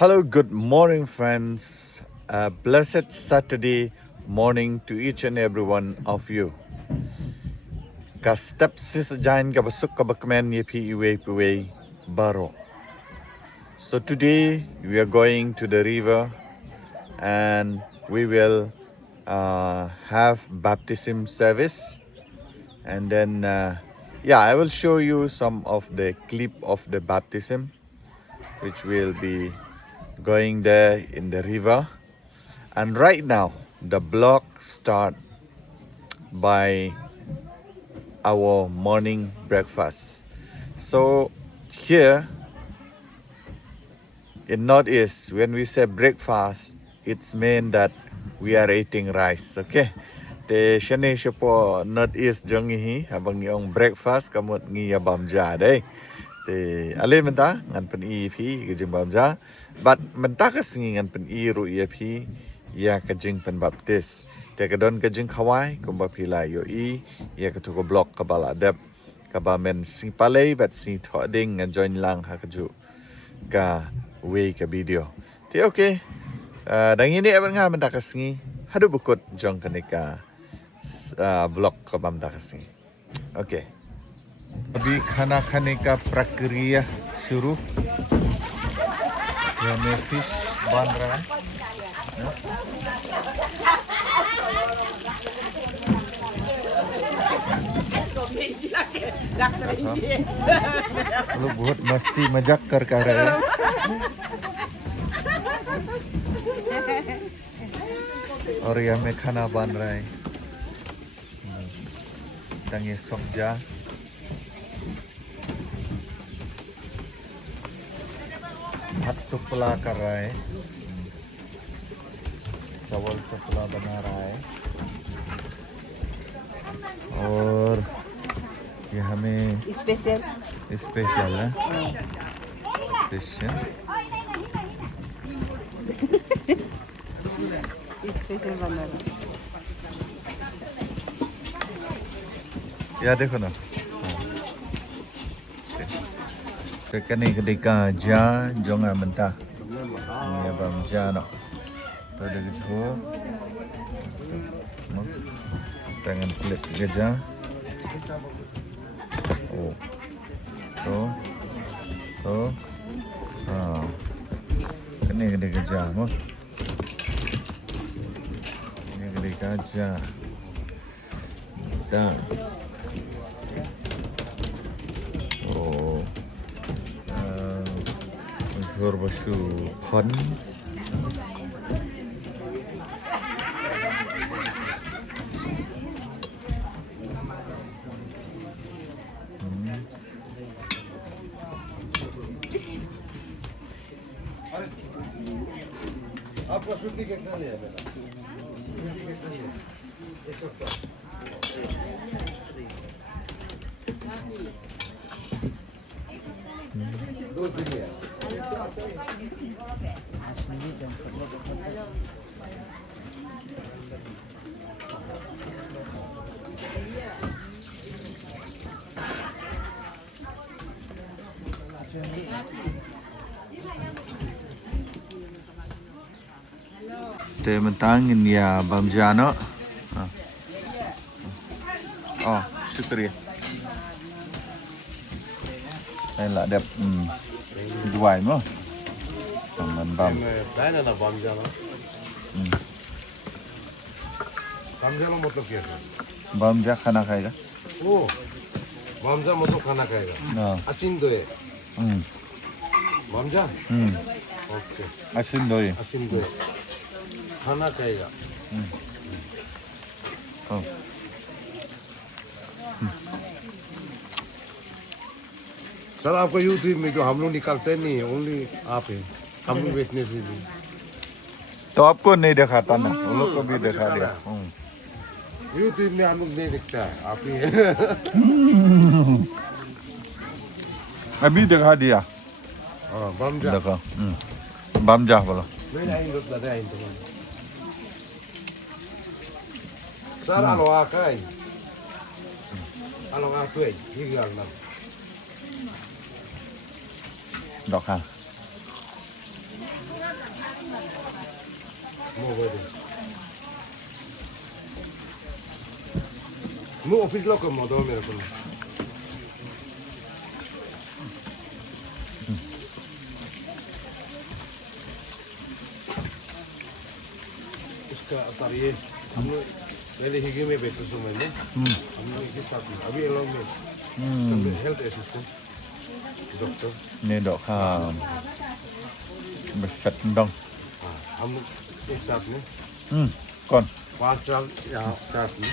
Hello, good morning, friends. A blessed Saturday morning to each and every one of you. Ka step sis jain ka basuk ka bakmen ye pi iwe baro. So today we are going to the river and we will have baptism service, and then I will show you some of the clip of the baptism which will be going there in the river. And right now the blog start by our morning breakfast. So here in Northeast, when we say breakfast, it's mean that we are eating rice. Okay. Te shani po Northeast jong hi habang yung breakfast kamot ngi bamja day. Te ale menta ngan pen i phi kajing bamja, but menta kas ngi ngan pen i ru i phi ya kajing pen baptis. Te kadon kajing khawai kumba phi la yo i ya ka to ko block ka bala dep ka ba men si palay bat si thoding ngan join lang ha kaju ka way ka video. Te okay. Dan ini abang nga menta kas ngi hadu bukut jong kanika vlog का बम दाखसी. Okay, अभी खाना खाने का प्रक्रिया शुरू. यहाँ में fish बन रहा है. लोग बहुत मस्ती मजाक कर रहे हैं. और यहाँ में खाना बन रहा है. ये सब्जा भात टुकला कर रहा है, चावल टुकला बना रहा है. और ये हमें स्पेशल है, स्पेशल बना रहा है. Ya देखो ना, kekini ketika ja jangan mentah, ini abang ja nak, tu ada gitu, tangan kulit gajah, oh, tu, kini ketika gajah, ini ketika gajah, dah. मशहूर बशु खन आपका सूती कितना लिया मेरा? सूती कितना लिया? 170. दो लिया. Te mentangin ya Bamjano. Oh, syukriya. Đây là đẹp ngoài mà mình băm cái này là băm ra nó băm ra nó một lúc kia băm ra khana खाएगा. ओ băm ra một lúc खाना खाएगा. asin doye. băm ra. Okay asin doye खाना खाएगा. Sir आपका YouTube में जो हम लोग निकालते नहीं है, ओनली आप हैं, हम लोग बेचने से भी. तो आपको नहीं दिखाता ना, वो लोग को भी दिखा दिया. यूट्यूब में हम लोग नहीं दिखता है, आप ही है. अभी दिखा दिया. बमजा देखो बमजा बोलो. नहीं आएंगे तो आएंगे. Sir alo akai alo akai higal na. Đọc ha. Mau boleh. Mau office lo ke mau dong मेरे को. इसका असर ये हम पहले हिगी में बैठे समय में हम लोग के साथ में अभी अलग में health assistant doctor Ni dok ha besar dong. हम लोग एक साथ में Kon. 5 साल या 4 में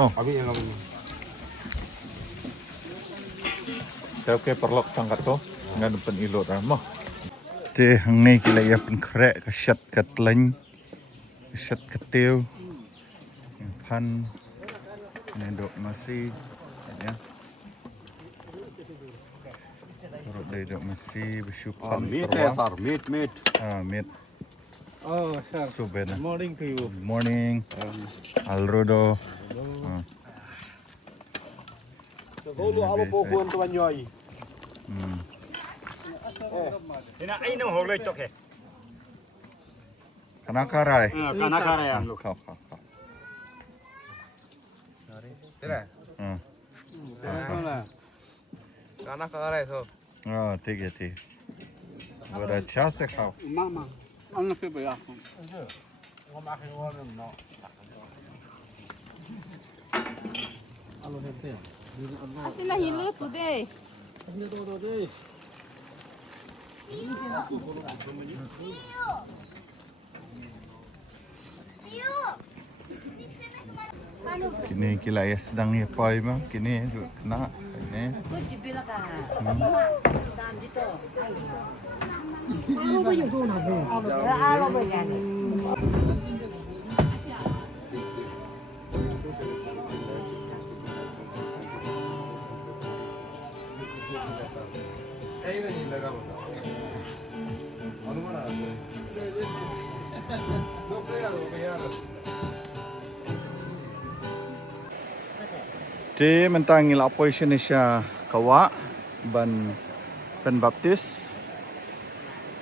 Oh, अभी अलग में saya ke perlok tangkat tu ngan pen ilot ramah. Te hangai kila ya pen krek kasyat katlain. Kasyat katiu. Pan ni dok nasi ya. Turut dari dok nasi bersyukur. Meat है sir meat Ah, meat. oh sir Subena. morning to you Good morning. Alrudo. Golo alo po kuan tuan yoy ina ai no ho le tok he Kana karai. kana kara ya lo Kau kau kau. तेरा खाना खा रहे हो हाँ ठीक है ठीक. बड़ा अच्छा से खाओ. mama ana pe ba ya Asila hilu today. Kini kila ya sedang ya pai mah. Kini kena. Ini. कहीं नहीं लगा बता अनुमान आ गया लोग यार हो गया यार Di mentangi lapo Indonesia kawa ban pen baptis.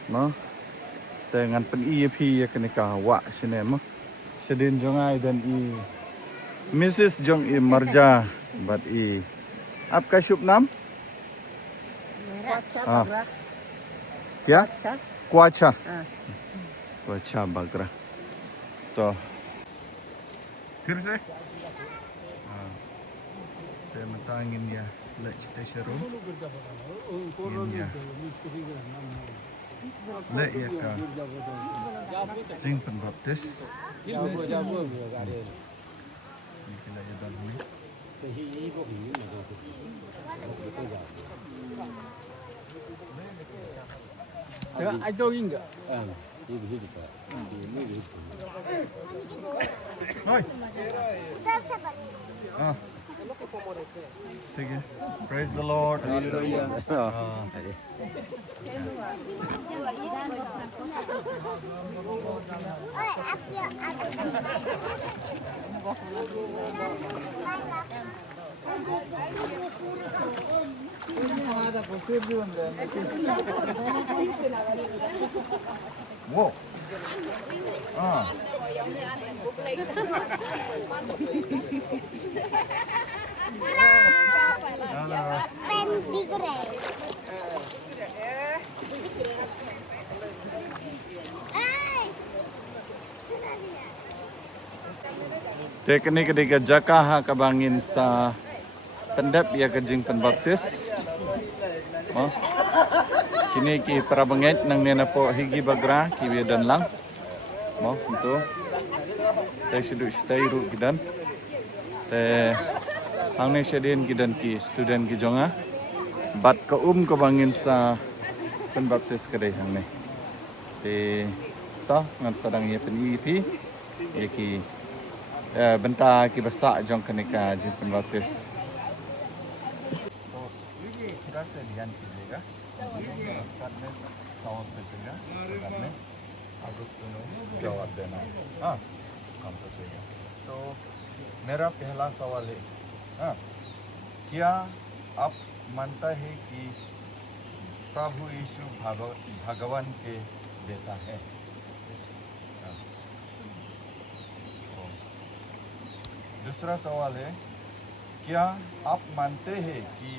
No. Dengan pen EAP ya kena kawa sini mah. Sedin jongai dan i Mrs. Jong i Marja bat i. Apka शुभ नाम? हाँ. क्या? Kuacha. Kuacha Bagra. तो फिर से ते mentangin ya lek cita seru ya lek ya ka jing pen baptis ni kila ya dan ni ai đâu inga Hoi. Ah. ठीक है. Praise the Lord. Hallelujah. Wow. Ah. Pen bigre. Teknik ketika jaka kabangin sa pendap ya kejing penbaptis. Oh. Kini ki para banget nang nena po higi bagra ki dan lang. Mo itu. Tay sidu stay ru kidan. Te hangne sedin kidan ki student ki jonga. Bat ka kabangin sa penbaptis kedai hangne. Te ta ngan sadang ya pen EP ya ki bentar ki besak jong kenika jing penbaptis. Ini kira sedian juga. Karena tahun ketiga, karena Agus Kuno jawab देना. हाँ, काम तो सही है. तो मेरा पहला सवाल है, हाँ, क्या आप मानता है कि प्रभु यीशु भगवान के बेटा है? दूसरा सवाल है, क्या आप मानते हैं कि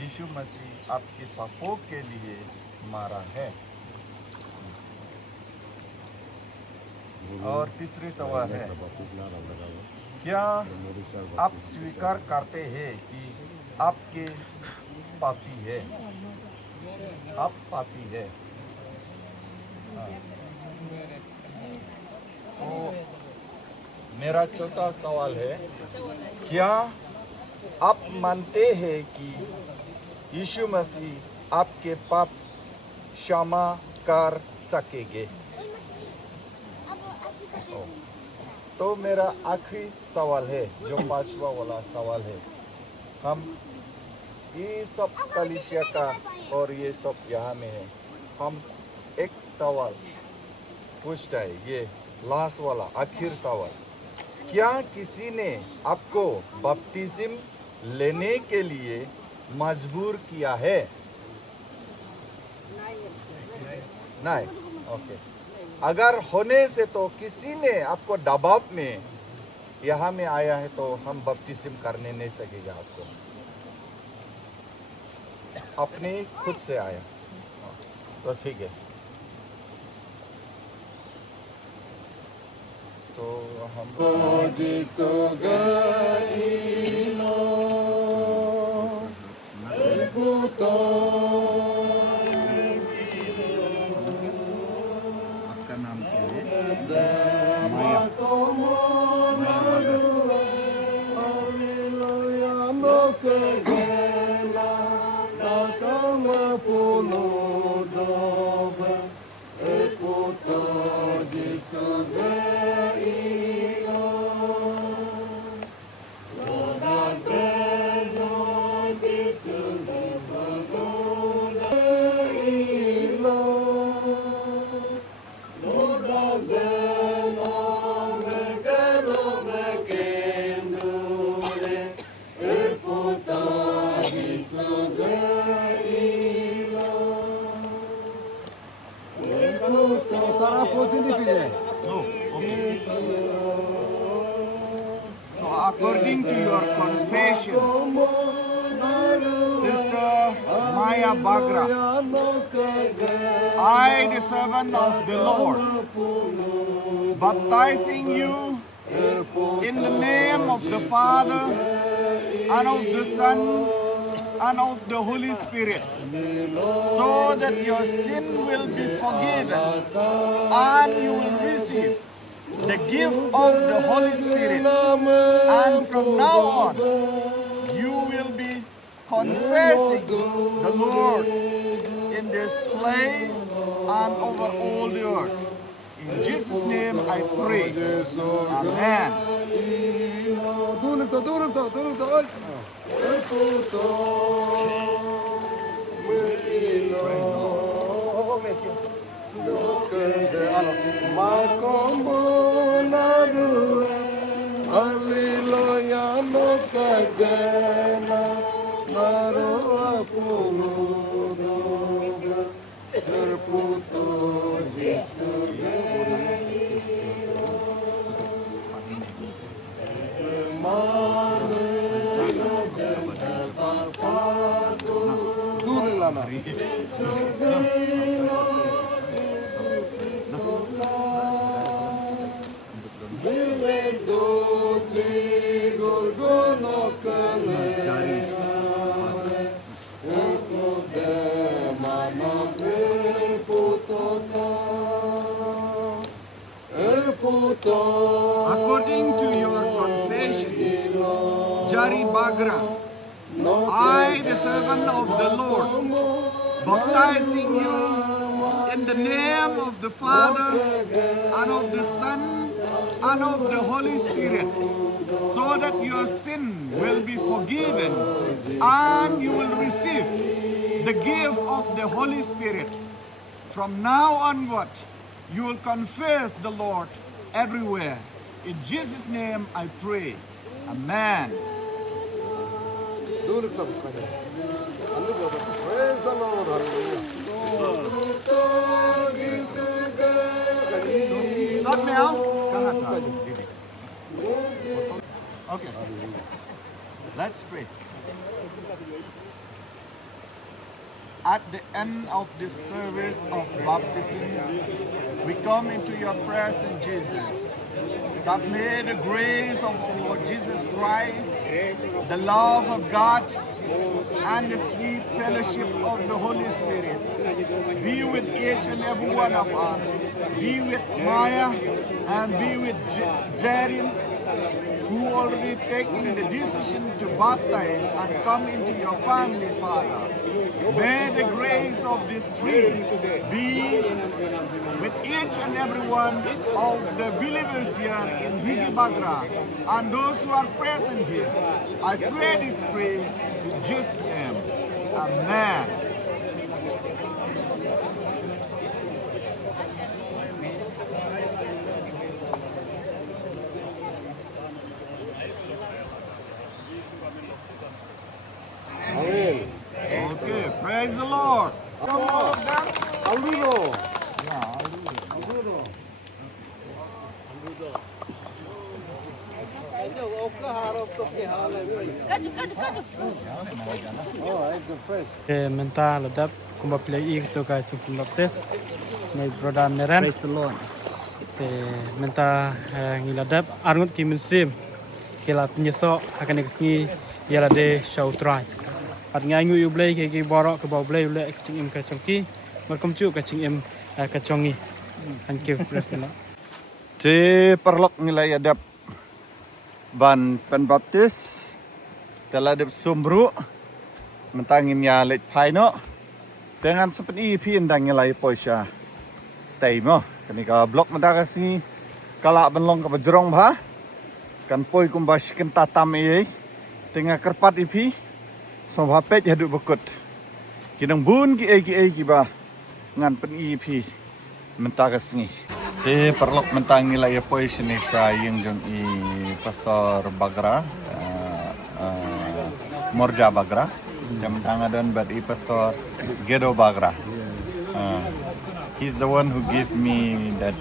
यीशु मसीह आपके पापों के लिए मारा है? और तीसरी सवाल है, क्या आप स्वीकार करते हैं कि आपके पापी है? आप पापी है? हाँ। तो मेरा चौथा सवाल है, क्या आप मानते हैं कि यीशु मसीह आपके पाप क्षमा कर सकेंगे? तो मेरा आखिरी सवाल है, जो पांचवा वाला सवाल है, हम ये सब कलीसिया का और ये सब यहाँ में है, हम एक सवाल पूछता है, ये लास्ट वाला आखिर सवाल, क्या किसी ने आपको बपतिस्म लेने के लिए मजबूर किया है? नहीं, ओके। अगर होने से तो किसी ने आपको दबाव में यहाँ में आया है तो हम बपतिस्म करने नहीं सकेगा आपको, अपने खुद से आया तो ठीक है। तो हम आपका नाम क्या है? माया। So according to your confession, Sister Maya Bagra, I, the servant of the Lord, baptizing you in the name of the Father and of the Son and of the Holy Spirit, so that your sin will be forgiven and you will receive the gift of the Holy Spirit. And from now on, you will be confessing the Lord in this place and over all the earth. In Jesus' name I pray. Amen. According to your confession, Jari Bagra, I, the servant of the Lord, baptizing you in the name of the Father and of the Son and of the Holy Spirit, so that your sin will be forgiven and you will receive the gift of the Holy Spirit. From now onward, you will confess the Lord everywhere. In Jesus' name I pray. Amen. साथ में आओ, कहाँ था? Okay. Let's pray. At the end of this service of baptism, we come into your presence, Jesus. That may the grace of our Lord Jesus Christ, the love of God, and the sweet fellowship of the Holy Spirit be with each and every one of us. Be with Maya and be with Jarin, who already taken the decision to baptize and come into your family, Father. May the grace of this tree be with each and every one of the believers here in Higibagra and those who are present here. I pray this prayer in Jesus' name. Amen. 아멘. Okay, praise the Lord. Come on, dance. 알루로. Menta ladap kumba play ik to ka chukum baptes nei program neran praise the lord menta ngiladap arngut kimin sim kila penyeso akan ngi yala de show try at ngai ngu yu blay ke borok ke baw blay le ching im ka chongki welcome chu ka ching im ka chongi thank you praise the lord Te perlok nilai adap ban penbaptis teladap sumbru mentangin ya lek pai no dengan seperti pi endang nilai poisha taimo kenika blok mendakasi kala benlong ke bejrong ba kan poi kumbas kenta tam ei tengah kerpat ipi sombapet haduk bekut kidang bun ki ba ngan pen ipi mentakasi te perlok mentang nilai pois ni sayang jong i pastor Bagra Morja Bagra jam tangadon but i pastor Gedo Bagra he's the one who gave me that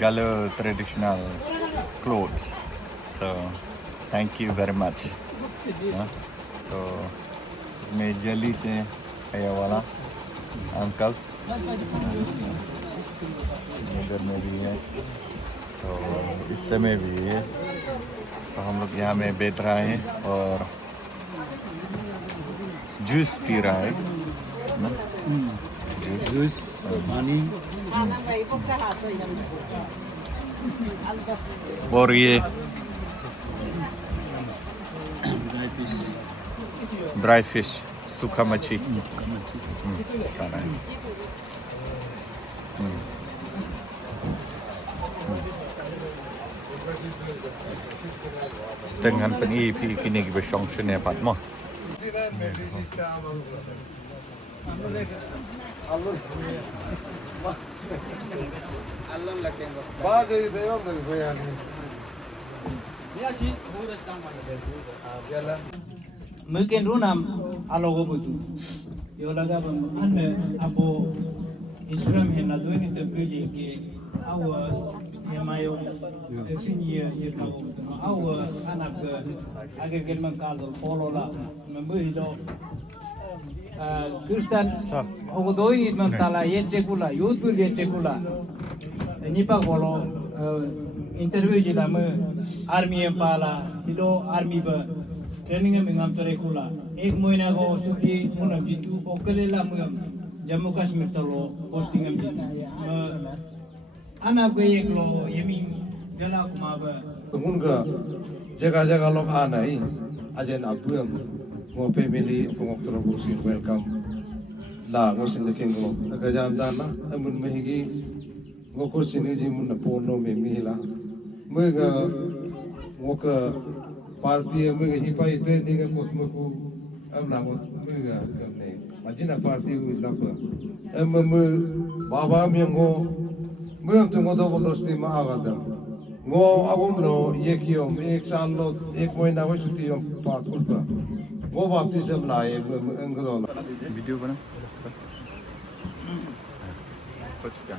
Galo traditional clothes so thank you very much so इसमें जल्दी से आया वाला uncle इधर में भी है तो इस समय भी है तो हम लोग यहाँ में बैठ रहा है और जूस पी रहा है जूस पानी और ये ड्राई फिश सूखा मच्छी खाना है dengan penipi kini kita function ya Pak Mo. mungkin runam alogo butu yo laga bam ane apo Islam henna doing the pili ke awa yamayo sini ye kawo awa anak agar gelman kalo polola membehido Kristen ogo doi ni mentala yete kula yutbul yete kula nipa bolo interview jila me army pala hilo army ba training में हम तोरे खुला एक महीना को छुट्टी मुनम Jitu Oakley ला मुम जम्मू कश्मीर तलो posting में जीतू अना को एक लो यमी गला कुमाबा 문가 제가 록 아나이 아젠 아부엠 뭐 패밀리 봉옥도로 보시 웰컴 나 고신 킹고 가잠다나 아문 메히기 고코시니 지문 포노 메미라 뭐가 뭐가 पार्टी में हिपा इतने निका कोतम को अब ना वो में करने मजिना पार्टी को लप अब में बाबा में गो में तो गो तो बोलस्ती में आगा दम गो अगुम लो ये कियो एक साल लो एक महीना वो छुट्टी हम पार्ट कुल पर वो वापस सब लाए अंगलो वीडियो बना कुछ क्या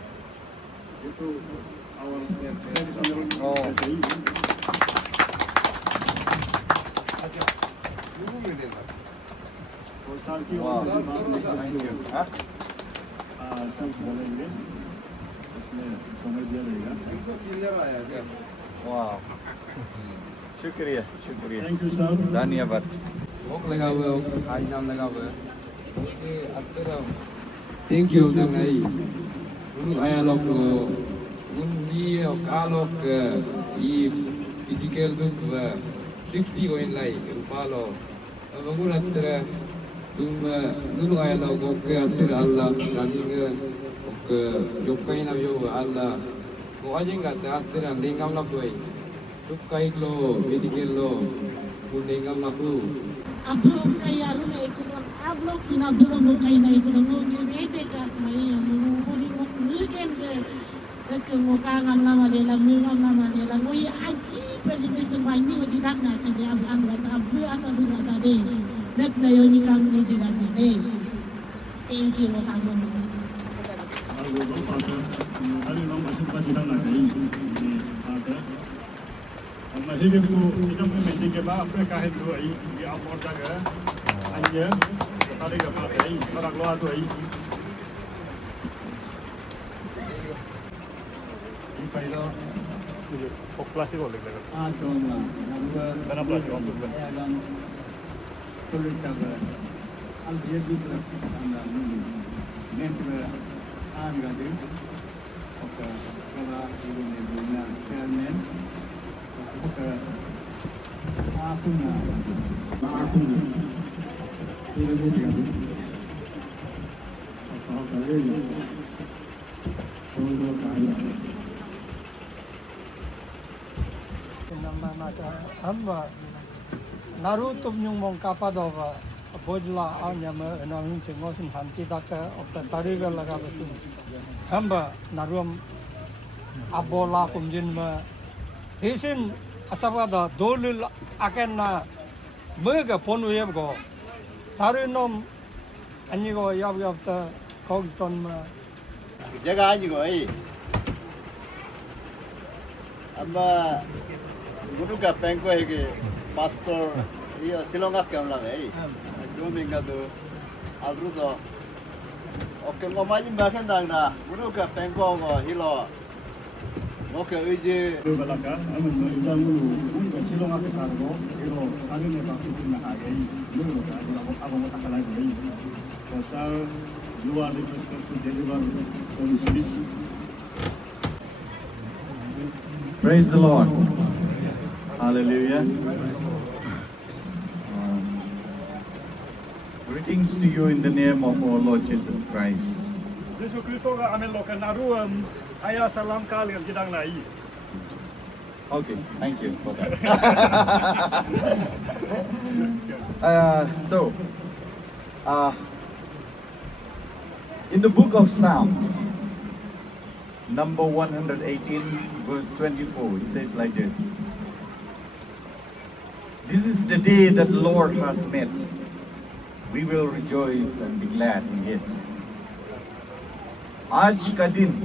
itu awal setiap अच्छा वो मिलेगा Wow. Thank you. हाँ? सब बोलेंगे उसमें समय दिया रहेगा एकदम क्लियर आया क्या Wow. शुक्रिया शुक्रिया थैंक यू सर धन्यवाद Bốc lagi apa? Hai nam lagi apa? Oke, atur. Thank you nang ai. Unu ayah lok undi kalok I physical tu 60 koin lai rupalo. Bangun atur dulu ayah lok oke atur Allah kami oke jokai nam yo Allah. Ko aja nggak atur lingam lok tuai. Tukai lo physical lo lingam lok tu. Ablo kay aro na ikunon ablo sinablo mo kay na ikunon mo gede ka may mo kuli mo weekend ke mo kangan na manila mo na manila mo I aji pwede nito ba ni mo tidak na kaya ang ablo asa dula tadi net na yun kang ni tidak na thank you mo kamo Lalu bapa tu hari long masuk pada jiran lagi ini ada masih dia tu kita pun mesti ke bawah apa kahit tu ai dia amor jaga aja tadi ke bawah ai orang luar tu ai ini payah plastik boleh kan cuma number berapa plastik untuk kan yang sulit jaga al dia juga anda nanti anda tu oke kalau ini dunia chairman oke aku ini dia oke ini soal kaya hamba naruto nyung mong kapadova bojla anya me namin chengosin hanti daka opta tariga laga basu hamba narum abola kumjin me hisin asabada dolul akenna mega ponuyeb go tarunom anyigo yab yabta kogton me jaga aja ai amma guru ka pengko hai ke pastor iyo silonga kam la ai do minga do alru do oke ngomai bahkan dang na guru ka pengko ngo hilo oke uje balaka amma no idang guru ka silonga ke sargo hilo anu ne ba ku na ha ai guru ka abo mo takala ai so sir you are requested to deliver some service. Praise the Lord. Hallelujah. Greetings to you in the name of our Lord Jesus Christ. Yesus Kristus ka amen lo kan aruam ayah salam kali ang jidang nai. Okay, thank you for that. In the book of Psalms, number 118, verse 24, it says like this. This is the day that the Lord has made. We will rejoice and be glad in it. आज का दिन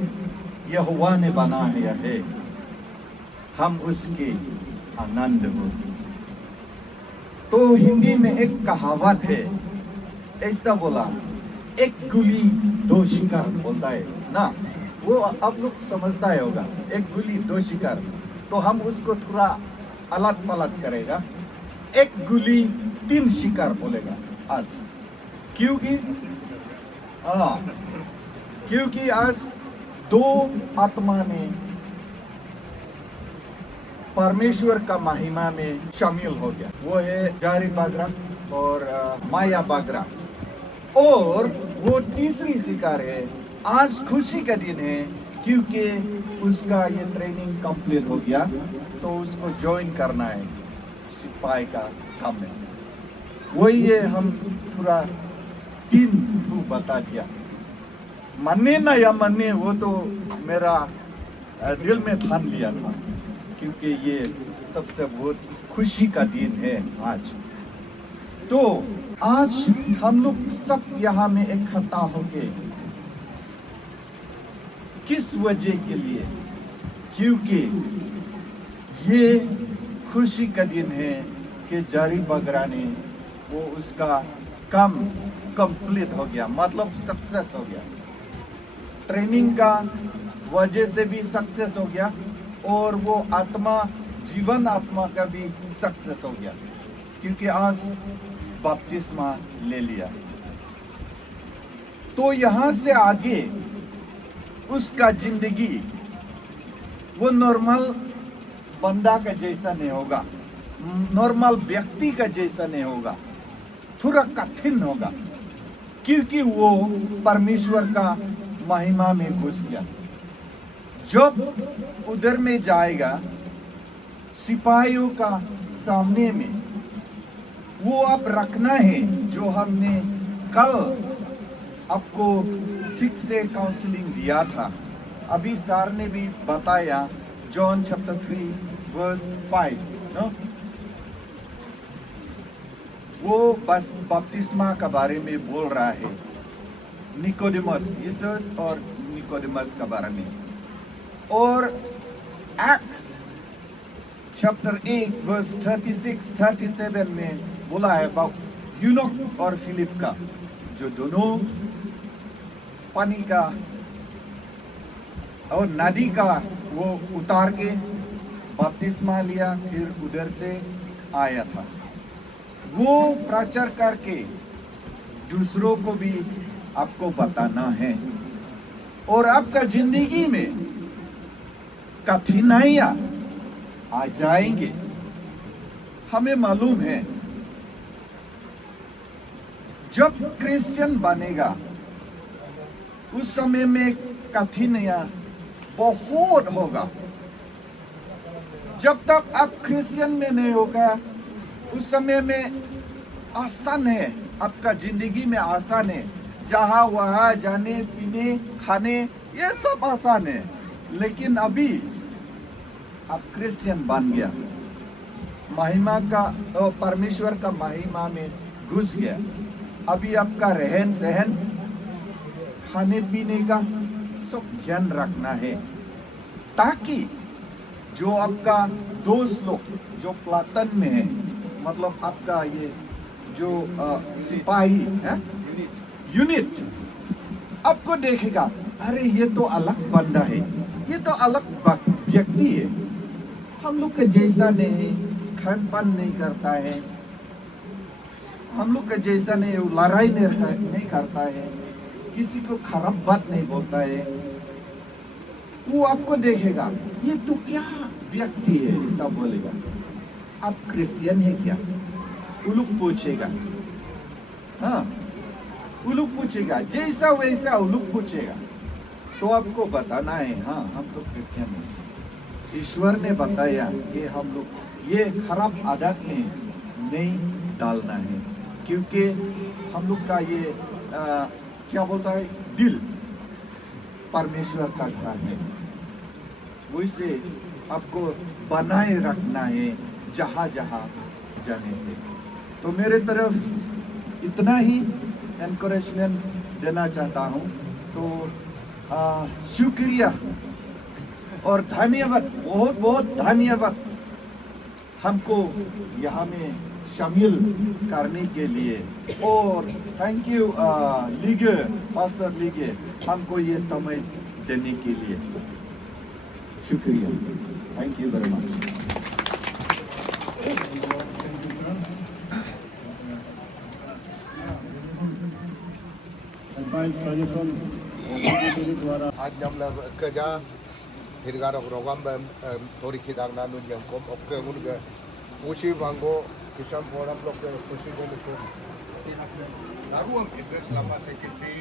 यहोवा ने बनाया है, हम उसके आनंद हो। तो हिंदी में एक कहावत है, ऐसा बोला, एक गुली दो शिकार बोलता है ना, वो आप लोग समझता है होगा, एक गुली दो शिकार। तो हम उसको थोड़ा अलग पलट करेगा, एक गुली तीन शिकार बोलेगा आज, क्योंकि आज दो आत्मा ने परमेश्वर का महिमा में शामिल हो गया। वो है जारी बागरा और माया बागरा। और वो तीसरी शिकार है, आज खुशी का दिन है क्योंकि उसका ये ट्रेनिंग कंप्लीट हो गया, तो उसको ज्वाइन करना है सिपाही का काम में। वही है, हम थोड़ा तीन तो बता दिया। मानने ना या मानने वो तो मेरा दिल में ठान लिया था, क्योंकि ये सबसे बहुत खुशी का दिन है आज। तो आज हम लोग सब यहाँ में इकट्ठा होके किस वजह के लिए? क्योंकि ये खुशी का दिन है के जारी बगरानी वो उसका काम कंप्लीट हो गया, मतलब सक्सेस हो गया। ट्रेनिंग का वजह से भी सक्सेस हो गया और वो आत्मा जीवन आत्मा का भी सक्सेस हो गया, क्योंकि आज बपतिस्मा ले लिया। तो यहाँ से आगे उसका जिंदगी वो नॉर्मल बंदा का जैसा नहीं होगा, नॉर्मल व्यक्ति का जैसा नहीं होगा, थोड़ा कठिन होगा, क्योंकि वो परमेश्वर का महिमा में घुस गया। जब उधर में जाएगा सिपाहियों का सामने में, वो आप रखना है जो हमने कल आपको ठीक से काउंसलिंग दिया था। अभी सर ने भी बताया जॉन चैप्टर 3 वर्स 5 नो, वो बस बपतिस्मा के बारे में बोल रहा है, निकोदेमस, यीशु और निकोदेमस के बारे में। और एक्ट्स चैप्टर 8 वर्स 36-37 में बोला है अबाउट यूनोक और फिलिप का, जो दोनों पानी का और नदी का वो उतार के बपतिस्मा लिया, फिर उधर से आया था। वो प्रचार करके दूसरों को भी आपको बताना है। और आपका जिंदगी में कठिनाइयां आ जाएंगे, हमें मालूम है। जब क्रिश्चियन बनेगा उस समय में कठिनाइयां बहुत होगा। जब तक आप क्रिश्चियन में नहीं होगा उस समय में आसान है, आपका जिंदगी में आसान है, जहां वहां जाने पीने खाने ये सब आसान है। लेकिन अभी आप क्रिश्चियन बन गया, महिमा का परमेश्वर का महिमा में घुस गया। अभी आपका रहन सहन खाने पीने का सब ध्यान रखना है, ताकि जो आपका दोस्त लोग जो प्लाटन में है, मतलब आपका ये जो सिपाही है यूनिट, आपको देखेगा अरे ये तो अलग बंदा है, ये तो अलग व्यक्ति है, हम लोग के जैसा नहीं, खान पान नहीं करता है, हम लोग का जैसा नहीं, लड़ाई नहीं करता है, किसी को खराब बात नहीं बोलता है। वो आपको देखेगा ये तो क्या व्यक्ति है, ऐसा बोलेगा। आप क्रिश्चियन है क्या, वो लोग पूछेगा। हाँ, वो लोग पूछेगा, जैसा वैसा वो लोग पूछेगा, तो आपको बताना है हाँ हम तो क्रिश्चियन हैं। ईश्वर ने बताया कि हम लोग ये खराब आदत में नहीं डालना है, क्योंकि हम लोग का ये क्या बोलता है, दिल परमेश्वर का घर है, वैसे आपको बनाए रखना है जहाँ जहाँ जाने से। तो मेरे तरफ इतना ही एनकरेजमेंट देना चाहता हूँ। तो शुक्रिया और धन्यवाद, बहुत बहुत धन्यवाद हमको यहाँ में शामिल करने के लिए। और थैंक यू लीगे, पास्टर लीगे, हमको ये समय देने के लिए शुक्रिया। Thank you very much. आज हमला कजा हिरगार रोगाम थोड़ी खिदार ना नु जम को ओके मुनगे पूछी वांगो किसान फोरम लोग के पूछी को नारुम एड्रेस लंबा सेक्रेटरी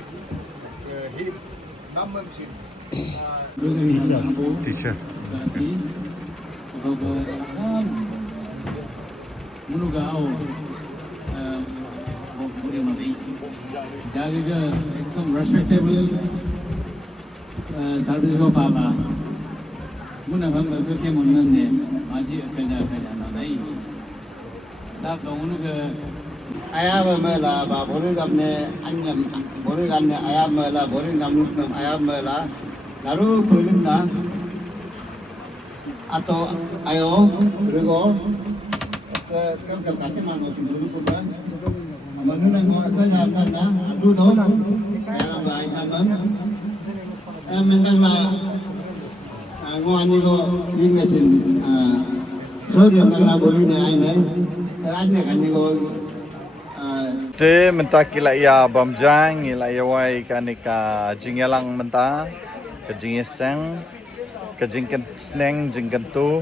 ही नाम सिन टीचर मुनुगाओ जागा एकदम रेस्पेक्टेबल सर्विस को पापा मुना भंग के मुन्नन ने आजी कजा कजा ना नहीं दा दोनों के आया मेला बा बोरे gamne anyam बोरे gamne आया मेला बोरे gamne आया मेला 나루 보이나 아또 아요 그리고 ke kate mano si dulu pun kan manu na ngo ka jam kan na du no ya bai kan menang la ngo ani go ring mesin so dia kan bolu ne ai ne ai ne kan go Te menta kila ya bamjang ila ya wai kanika jingelang menta ke jingeseng ke jingken sneng jingken tu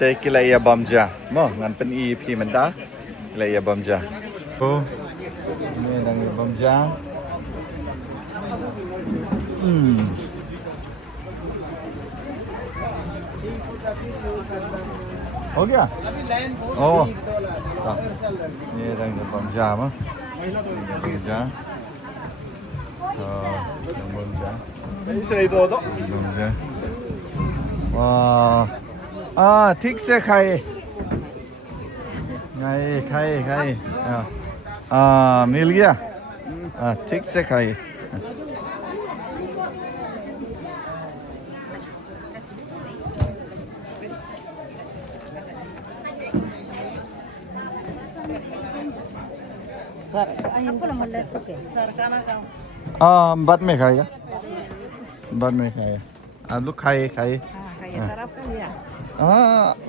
te kila ya bamja mo ngan pen EP menta kila ya bamja oh ini dang ya bamja हो गया oh tak ini dang ya bamja mah bamja bamja bamja वाह ठीक से खाए खाए मिल गया ठीक से खाए सर बाद में खाएगा बाद में खाएगा आप लोग खाए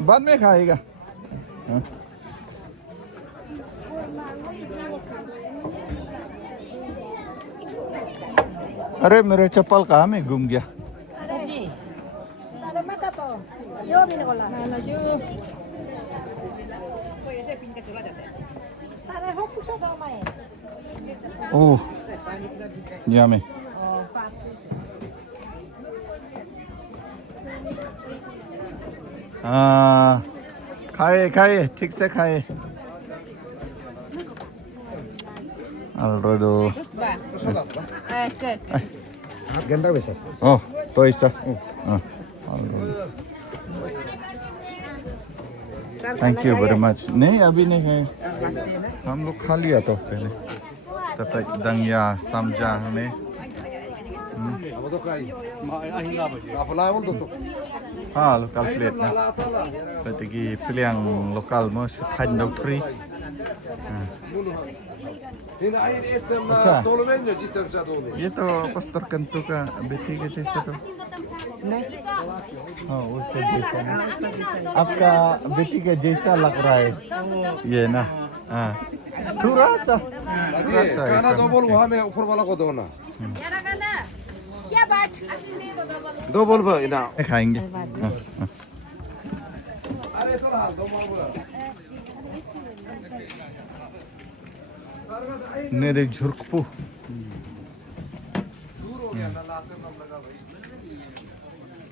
बाद में खाएगा अरे मेरे चप्पल कहाँ में गुम गया ओह यहाँ में खाए ठीक से खाए Alredo Ganda besar. oh तो ऐसा थैंक यू वेरी मच नहीं अभी नहीं है हम लोग खा लिया तो पहले तब तक दंगिया समझा हमें Apa tu kai? Apa lah pun tu. lokal plate na petigi piliang lokal mo suthan doktri Hina air item अच्छा। na tolo menyo jitar sa dolo. ये तो पस्तर कंतु का बेटी के जैसा तो नहीं हाँ उसका जैसा ना आपका बेटी के जैसा लग रहा है ये ना हाँ थोड़ा सा Adi kana double वहाँ में ऊपर वाला को दो ना. क्या बात असीन दे दो डबल Double ba ina. खाएंगे Are तो हाल double ba. मेरे झुरकपू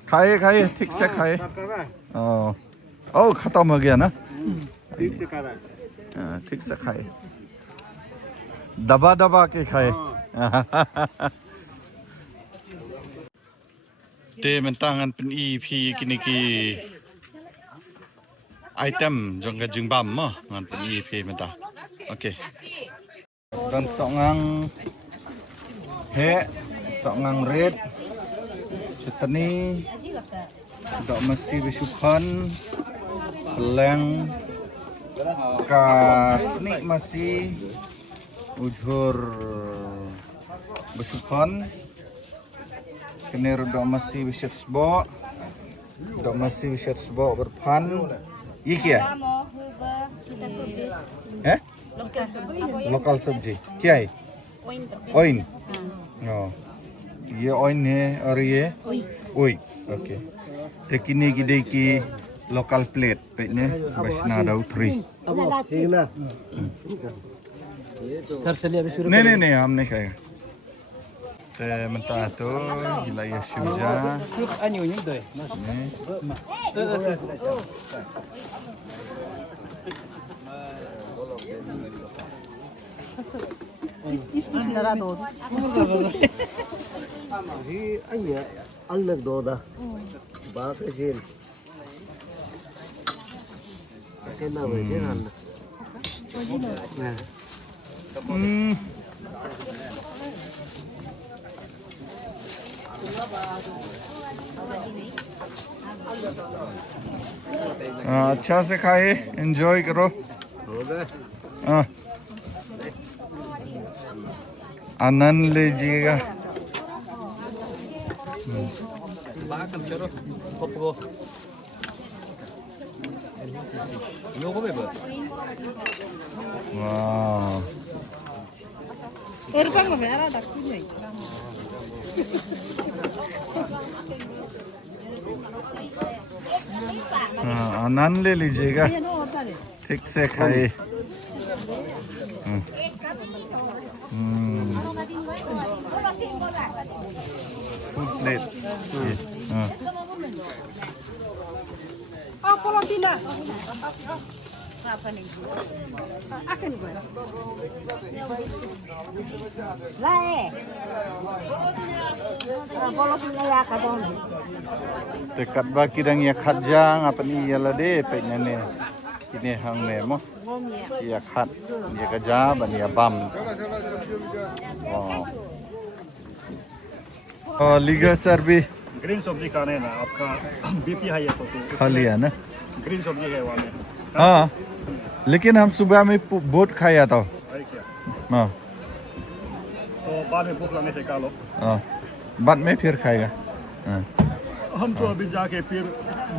खाए ठीक से खाए ओ खत्म हो गया ना ठीक से खाए दबा के खाए ते mentangan pen EP kini ki item jongga jingbam mo ngan pen EP menta oke dan songang he songang red chutney dok masi bisukan leng ka snik masi ujur bisukan Kenir dok masih bisa sebok berpan. Iki ya? Lokal सब्जी क्या है? ओइन ये ओइन है और ये ओई ओके ते किने गिदे की लोकल प्लेट पेने बसना दाउ थ्री सर चलिए अभी शुरू नहीं हम नहीं खाएगा ते mentah tu wilayah Syuja anyu ni doi Hi anya alnak do da. Ba ka sin. Kena ba sin an. अच्छा से खाए, एंजॉय करो। हाँ, आनंद लीजिएगा। वाह, Urban mo meron dak kunyay. हाँ, आनंद ले लीजिएगा, ठीक से खाए। Food plate. हाँ, Oh, polotina. Apa nih? Akan gue. Lah. Polotina ya kadon. dekat ba kidang ya khadjang apa ni ya lade pengen ne ini hang ne mo ya khat ya kaja ban ya bam. Wow. और Liga sir भी green सब्जी खाने ना आपका BP high है तो खा लिया ना। ग्रीन सब्जी है वहाँ में हाँ, लेकिन हम सुबह में बहुत खाया था। है क्या हाँ तो बाद में भूख लगने से खा लो हाँ, बाद में फिर खाएगा। हाँ, हम तो अभी जाके फिर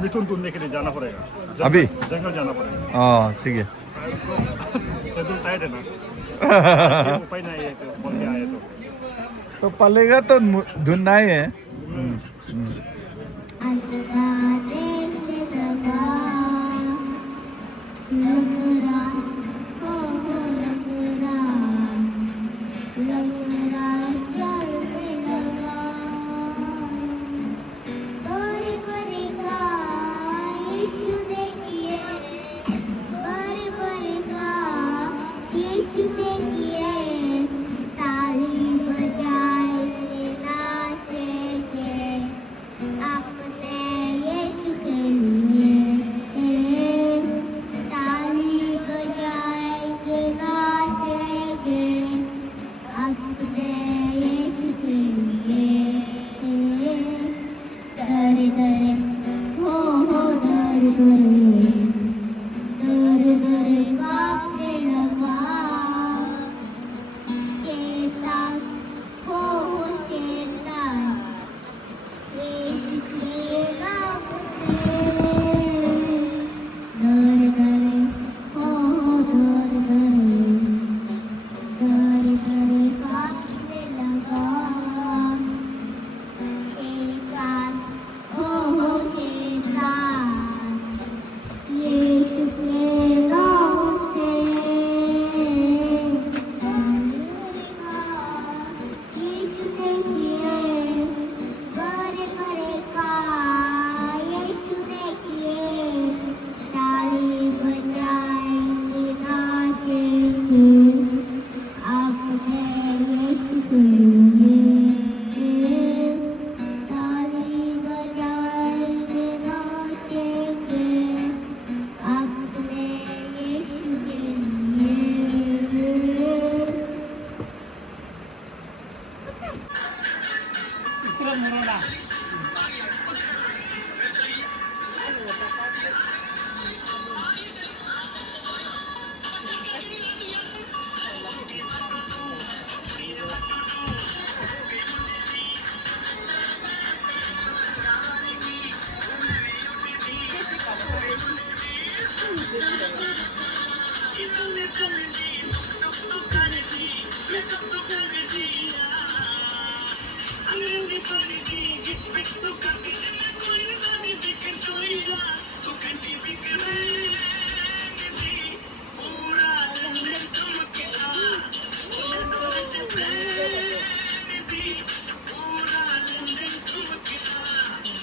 मिथुन ढूंढने के लिए जाना पड़ेगा अभी? जंगल जाना पड़ेगा हाँ ठीक है। शेड्यूल टाइट है ना उपाय नहीं है तो बोल के आए तो पलेगा तो ढूंढना ही है।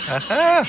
Aha.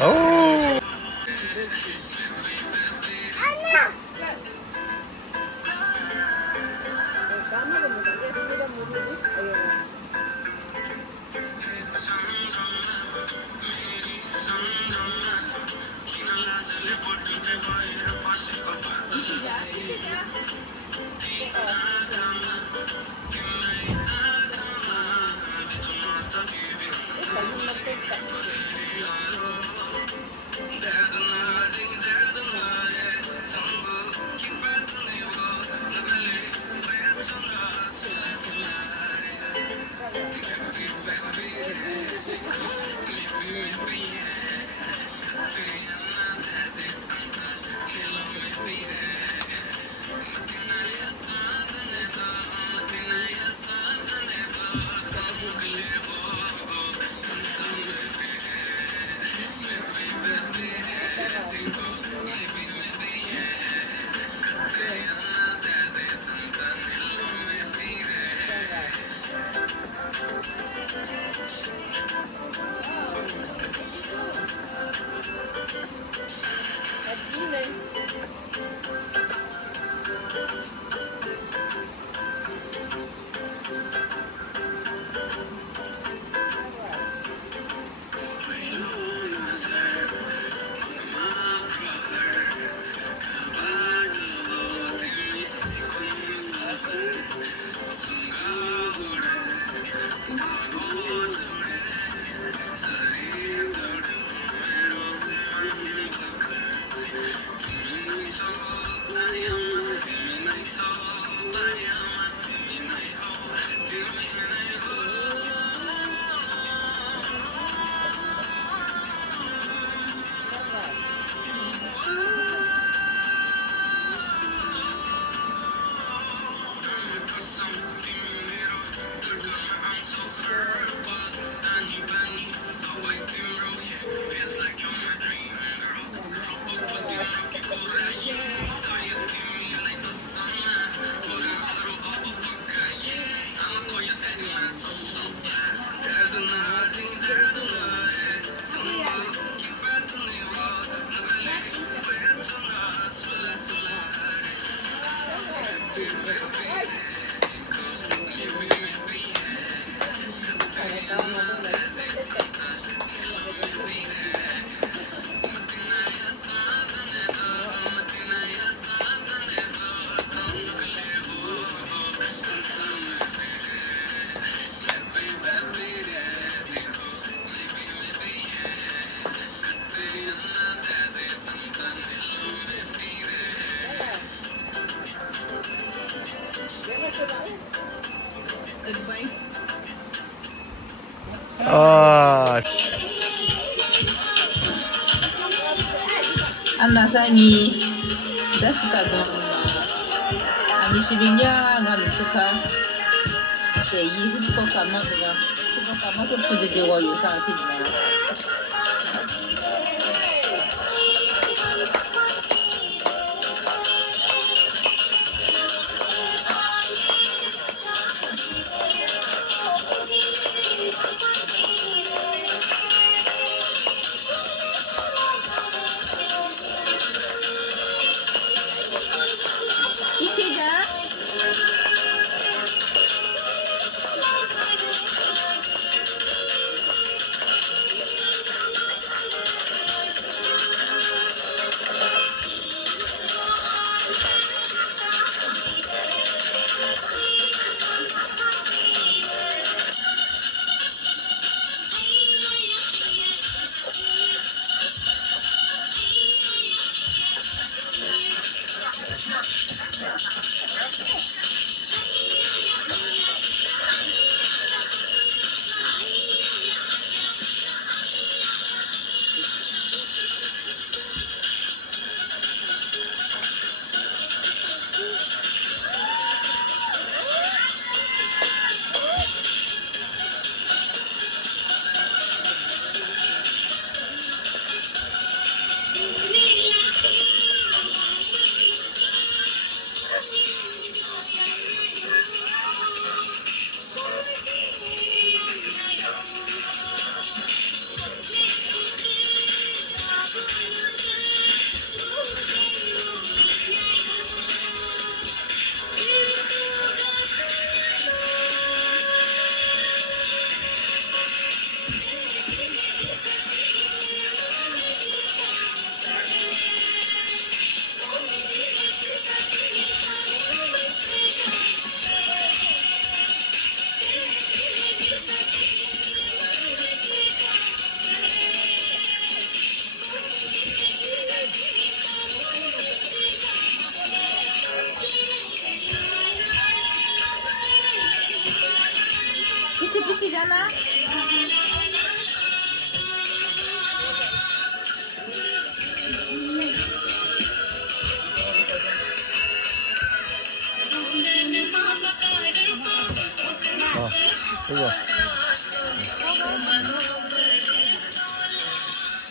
Oh. Ah. Anasani daska don amishirinya ngalutuka se yi ko kama ko puje wa yusa kinna पीछे पीछे जाना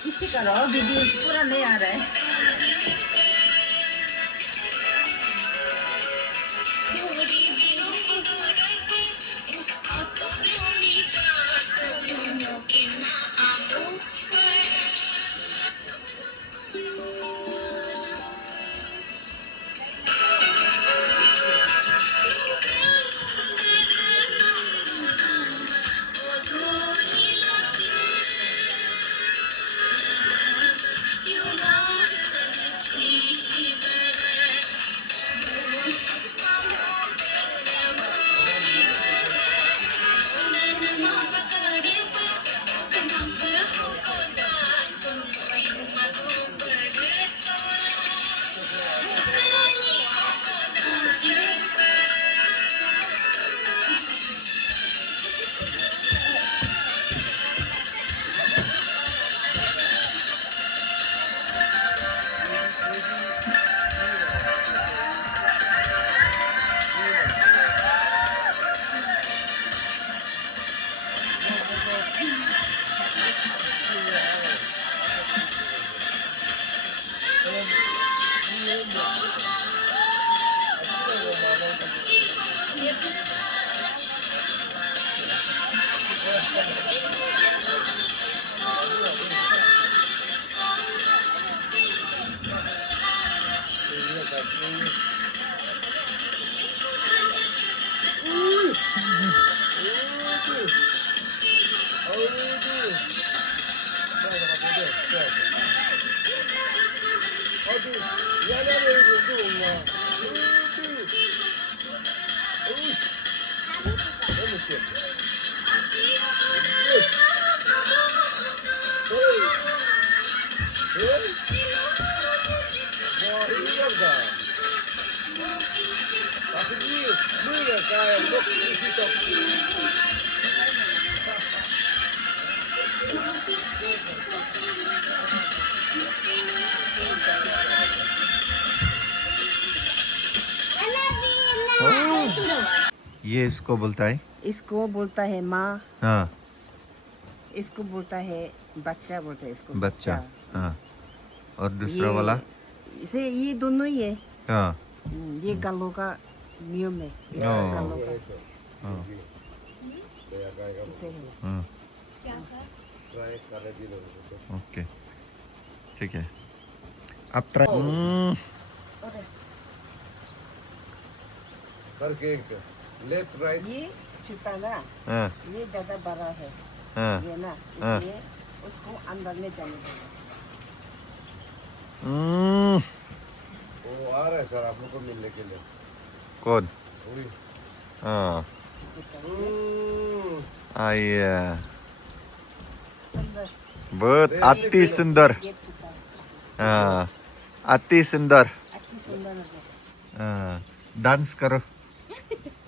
पीछे करो वीडियो पूरा नहीं आ रहा है ये इसको बोलता है इसको बोलता है माँ हाँ इसको बोलता है बच्चा बोलता है इसको बच्चा हाँ और दूसरा वाला इसे ये दोनों ही है हाँ ये गालों का नियम है इसका गालों का हाँ इसे है हाँ ओके ठीक है अब ट्राई करके लेफ्ट राइट ये छुटा ना हाँ ये ज्यादा बड़ा है हाँ ये ना हाँ। इसलिए उसको अंदर में जाने देना वो आ रहा है सर आप लोग को मिलने के लिए कौन वही हाँ आया सुंदर बहुत अति सुंदर ये छुटा हाँ अति सुंदर अति सुंदर है हाँ डांस करो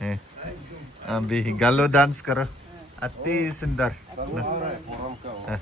अभी गालो डांस करो अति सुंदर सर वो आ रहा है फोरम का